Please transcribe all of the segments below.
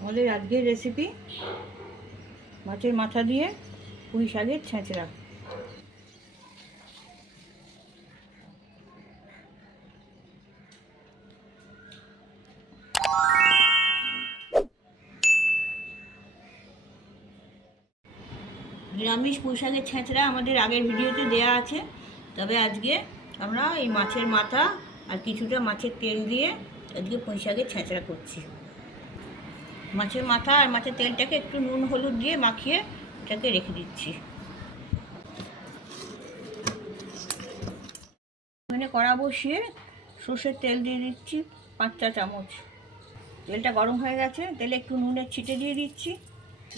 আমাদের আজকের রেসিপি মাছের মাথা দিয়ে পুঁই শাকের ছেঁচড়া। নিরামিষ পুঁই শাকের ছেঁচড়া আমাদের আগের ভিডিওতে দেয়া আছে। তবে আজকে আমরা এই মাছের মাথা আর কিছুটা মাছের তেল দিয়ে আজকে পুঁই শাকের ছেঁচড়া করছি। মাছের মাথা আর মাছের তেলটাকে একটু নুন, হলুদ দিয়ে মাখিয়ে এটাকে রেখে দিচ্ছি। এখানে কড়া বসিয়ে সর্ষের তেল দিয়ে দিচ্ছি পাঁচ চা চামচ। তেলটা গরম হয়ে গেছে, তেলে একটু নুনের ছিটে দিয়ে দিচ্ছি।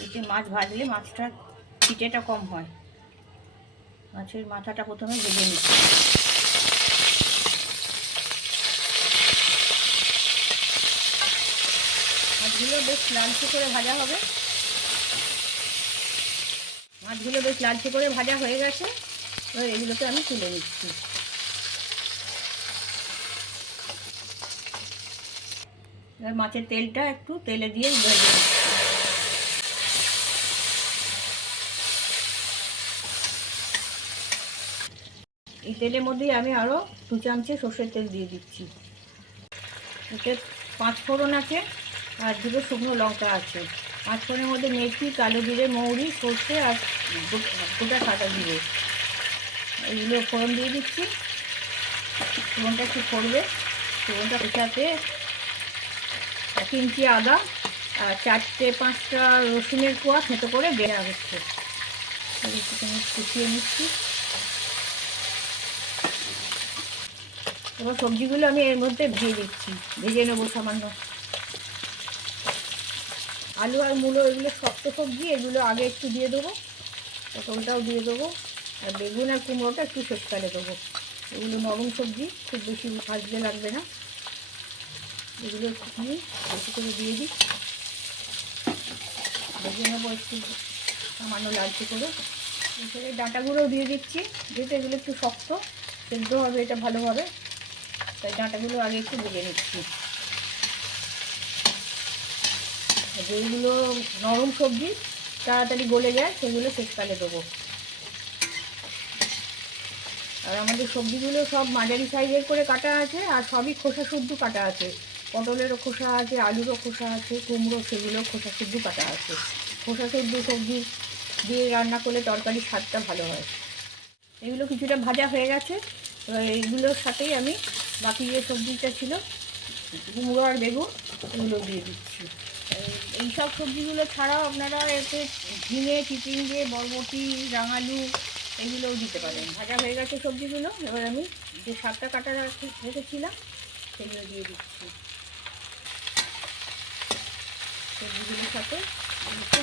এতে মাছ ভাজলে মাছটা ছিটেটা কম হয়। মাছের মাথাটা প্রথমে ভেজে নিচ্ছি। মাছগুলো বেশ লালচে করে ভাজা হবে। মাছগুলো বেশ লালচে করে ভাজা হয়ে গেছে। এবার এগুলোকে আমি তুলে নিচ্ছি। এবার মাছের তেলটা একটু তেলে দিয়ে ভেজে এই তেলের মধ্যেই আমি আরও দু চামচে সর্ষের তেল দিয়ে দিচ্ছি। এতে পাঁচ ফোড়ন আছে। আর দুটো শুকনো লঙ্কা আছে। ফোড়নের মধ্যে মেথি, কালো জিরে, মৌরি, সর্ষে আর গোটা সাদা জিরে। এইগুলো ফোড়ন দিয়ে দিচ্ছি। ফোড়নটা একটু পড়বে ফোড়নটা পেছাতে এক ইঞ্চি আদা আর চারটে পাঁচটা রসুনের কোয়া থেঁতো করে দেওয়া হচ্ছে কুচিয়ে নিচ্ছি। এবার সবজিগুলো আমি এর মধ্যে ভেজে দিচ্ছি ভেজে নেব সামান্য। আলু আর মূলো এগুলো শক্ত সবজি, এগুলো আগে একটু দিয়ে দেবো। পটলটাও দিয়ে দেবো। আর বেগুন আর কুমড়োটা একটু শেষকালে দেবো। এগুলো নরম সবজি, খুব বেশি ভাজতে লাগবে না। এগুলো একটুখানি বেশি করে দিয়ে দিই। ভেজে নেব একটু সামান্য লালচে করে। এরপরে ডাঁটাগুলোও দিয়ে দিচ্ছি, যেহেতু এগুলো একটু শক্ত, সেদ্ধ হবে এটা ভালোভাবে। তাই ডাঁটাগুলো আগে একটু ভেজে নিচ্ছি আর যেগুলো নরম সবজি তাড়াতাড়ি গলে যায়, সেগুলো শেষকালে দেবো। আর আমাদের সবজিগুলো সব মাঝারি সাইজের করে কাটা আছে, আর সবই খোসা শুদ্ধ কাটা আছে। পটলেরও খোসা আছে, আলুরও খোসা আছে কুমড়ো সেগুলো খোসা শুদ্ধ কাটা আছে। খোসা শুদ্ধ সবজি দিয়ে রান্না করলে তরকারির স্বাদটা ভালো হয়। এগুলো কিছুটা ভাজা হয়ে গেছে, এবার এইগুলোর সাথেই আমি বাকি যে সবজিটা ছিল, কুমড়ো আর বেগুন, এগুলো দিয়ে দিচ্ছি। এই- এই সব সবজিগুলো ছাড়াও আপনারা এতে ঝিঙে, চিচিঙ্গে, বরবটি, রাঙালু এগুলোও দিতে পারেন। ভাজা হয়ে গেছে সবজিগুলো। এবার আমি যে সাতটা কাটা রাখে- রেখেছিলাম, সেগুলো দিয়ে দিচ্ছি। সবজিগুলোর সাথে একটু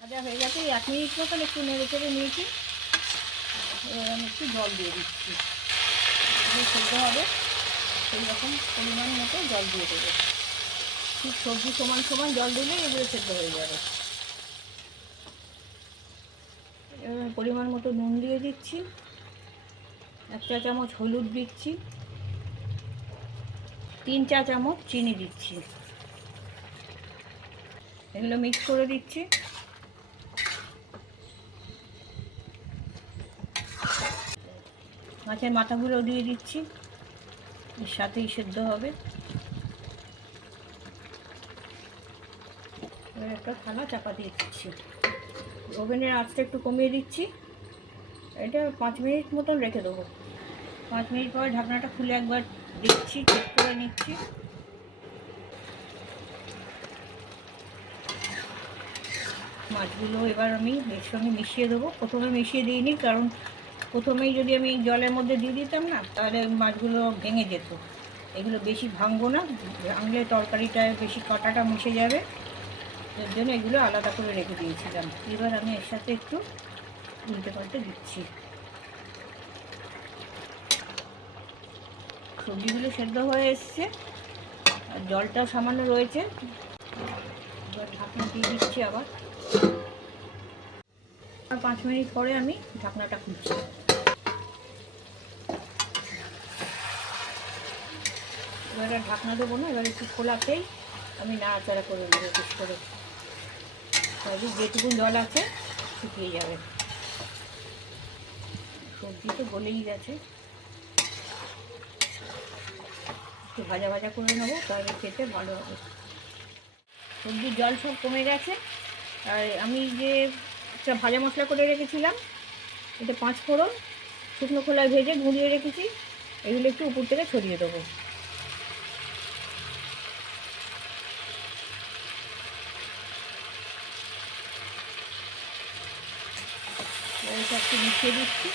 ভাজা হয়ে গেছে এক মিনিট মতন একটু নেড়ে চেড়ে নিয়েছি। এবার আমি একটু জল দিয়ে দিচ্ছি। সেদ্ধ হবে। সেই রকম পরিমাণ মতো জল দিয়ে দেবো। ঠিক সবজি সমান সমান জল দিলেই এগুলো সেদ্ধ হয়ে যাবে। পরিমাণ মতো নুন দিয়ে দিচ্ছি। এক চা চামচ হলুদ দিচ্ছি। তিন চা চামচ চিনি দিচ্ছি। এগুলো মিক্স করে দিচ্ছি। মাছের মাথাগুলো দিয়ে দিচ্ছি। এর সাথেই সেদ্ধ হবে। একটা থালা চাপা দিয়ে দিচ্ছি। ওভেনের আঁচটা একটু কমিয়ে দিচ্ছি। এটা পাঁচ মিনিট মতন রেখে দেবো। পাঁচ মিনিট পরে ঢাকনাটা খুলে একবার দিচ্ছি চেক করে নিচ্ছি। মাছগুলো এবার আমি এর সঙ্গে মিশিয়ে দেবো। প্রথমে মিশিয়ে দিইনি, কারণ প্রথমেই যদি আমি জলের মধ্যে দিয়ে দিতাম না, তাহলে মাছগুলো ভেঙে যেত। এগুলো বেশি ভাঙবো না, ভাঙলে তরকারিটায় বেশি কাঁটাটা মিশে যাবে। এর জন্য এগুলো আলাদা করে রেখে দিয়েছিলাম। এবার আমি এর সাথে একটু উল্টে পাল্টে দিচ্ছি। সবজিগুলো সেদ্ধ হয়ে এসছে। আর জলটাও সামান্য রয়েছে। এবার ঢাকনা দিয়ে দিচ্ছি আবার। পাঁচ মিনিট পরে আমি ঢাকনাটা খুলছি। এবার ঢাকনা দেবো না, এবার একটু খোলাতেই আমি নাড়াচাড়া করে নেব, বেশ করে। তাহলে যেটুকুন জল আছে, শুকিয়ে যাবে। সবজি তো গলেই গেছে। একটু ভাজা ভাজা করে নেব, তাহলে খেতে ভালো হবে। সবজির জল সব কমে গেছে। আর আমি যে একটা ভাজা মশলা করে রেখেছিলাম, এটা পাঁচ ফোড়ন শুকনো খোলায় ভেজে গুঁড়িয়ে রেখেছি, এগুলো একটু উপর থেকে ছড়িয়ে দেবো। এটা একটু মিশিয়ে দিচ্ছি।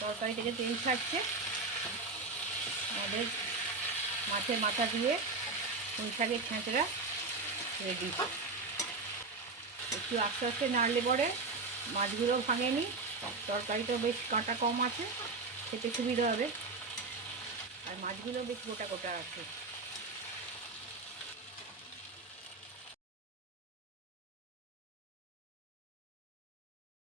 তরকারি থেকে তেল ছাড়ছে। আমাদের মাছের মাথা দিয়ে পুঁই শাকের ছেঁচড়া রেডি একটু আস্তে আস্তে নাড়লে পরে মাছগুলো ভাঙেনি। তরকারিটাও বেশ কাঁটা কম আছে। খেতে সুবিধা হবে। আর মাছগুলো বেশ গোটা গোটা আছে।